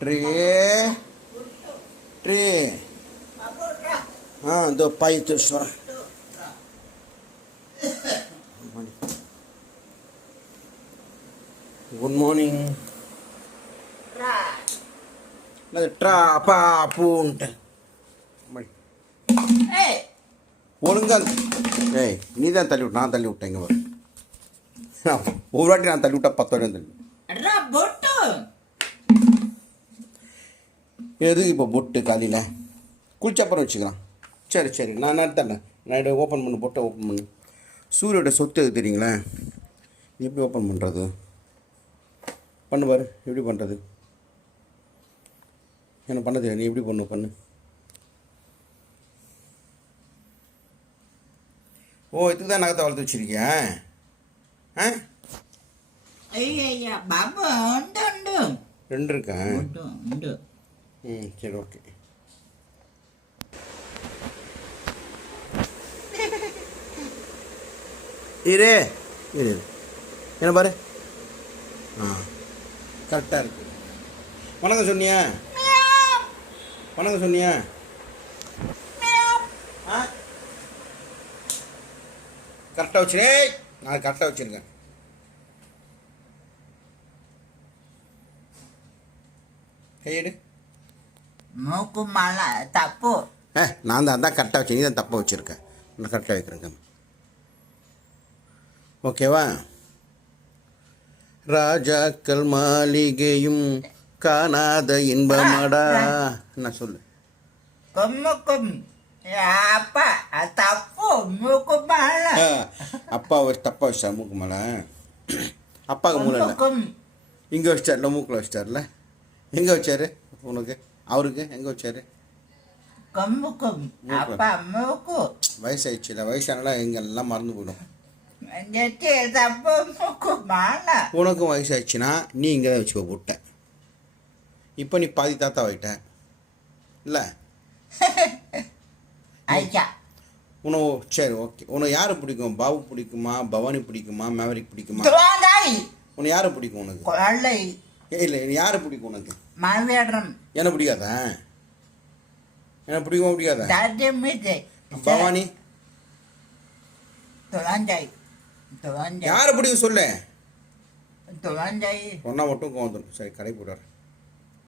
Tray tray ஆ இதோ பாய் வச்சு வரேன் குட் மார்னிங் அது ட்ரா அப்பா பூன்ட்டு ஏய் ஒழுங்கா ஏய் நீ தான் தள்ளி விட்ட நான் தள்ளி வரும் ஒரு வாட்டி நான் தள்ளி விட்டா பத்து தள்ளி எது இப்போ பொட்டு காலையில் குளிச்ச அப்புறம் வச்சுக்கலாம். சரி சரி. நான் நடத்தேன் நான் ஓப்பன் பண்ணு பொட்டை ஓப்பன் பண்ணு. சூரியோட சொத்து எது தெரியுங்களா? எப்படி ஓப்பன் பண்ணுறது பண்ணு பாரு எப்படி பண்ணுறது என்ன பண்ண தெரியாது. நீ எப்படி பண்ணு பண்ணு. ஓ இதுக்கு தான் நகத்தை வளர்த்து வச்சிருக்கியா? ஆ? ரெண்டு இருக்கா? உண்டு உண்டு. ம் சரி ஓகே இரு இரு என்ன பாரு ஆ கரெக்டாக இருக்கு வணக்கம் சொன்னியா? வணக்கம் சொன்னியா? ஆ? கரெக்டாக வச்சிரு. நான் கரெக்டாக வச்சுருக்கேன். கையெடு. மூக்கு மலை தப்பு. ஏ நான் தான் அதான் கரெக்டாக வச்சேன் நீ தான் தப்பாக வச்சுருக்கேன் நான் கரெக்டாக வைக்கிறேங்க ஓகேவா? ராஜாக்கள் மாளிகையும் காணாத இன்பமடா. என்ன சொல்லு? கொம்மு கும் அப்பா தப்பு. மூக்கு மலை. ஆ, அப்பா வச்சு தப்பாக வச்சிட்டா மூக்கு மேலே. அப்பாவுக்கு மூளை இல்லை. இங்கே வச்சிட்டார்ல மூக்கில் வச்சிட்டார்ல. எங்கே வச்சாரு உனக்கு? அவருக்கு? எங்கே வச்சாரு? கொம்மு கும் அப்பா மூக்கு வயசாயிடுச்சுல. வயசானால எங்கெல்லாம் மறந்து போயிடும். உனக்கும் வயசாயிடுச்சுன்னா நீ இங்கே தான் வச்சுக்கோ புட்டை. இப்போ நீ பாதி தாத்தா ஆகிட்ட இல்லை? உனக்கு சரி ஓகே. உனக்கு யாரை பிடிக்கும்? பாபு பிடிக்குமா? பவானி பிடிக்குமா? மேவரிக் பிடிக்குமா? உனக்கு யாரை பிடிக்கும் உனக்கு? இல்லை யாரை பிடிக்கும் உனக்கு? மனவேடம் என்ன பிடிக்காதா? என்ன பிடிக்குமா பிடிக்காதா? பவானி. துவாந்தாய் யாரை பிடிக்கும் சொல்லு? துவாந்தாய் சொன்னா மட்டும் சரி கடை போடுறாரு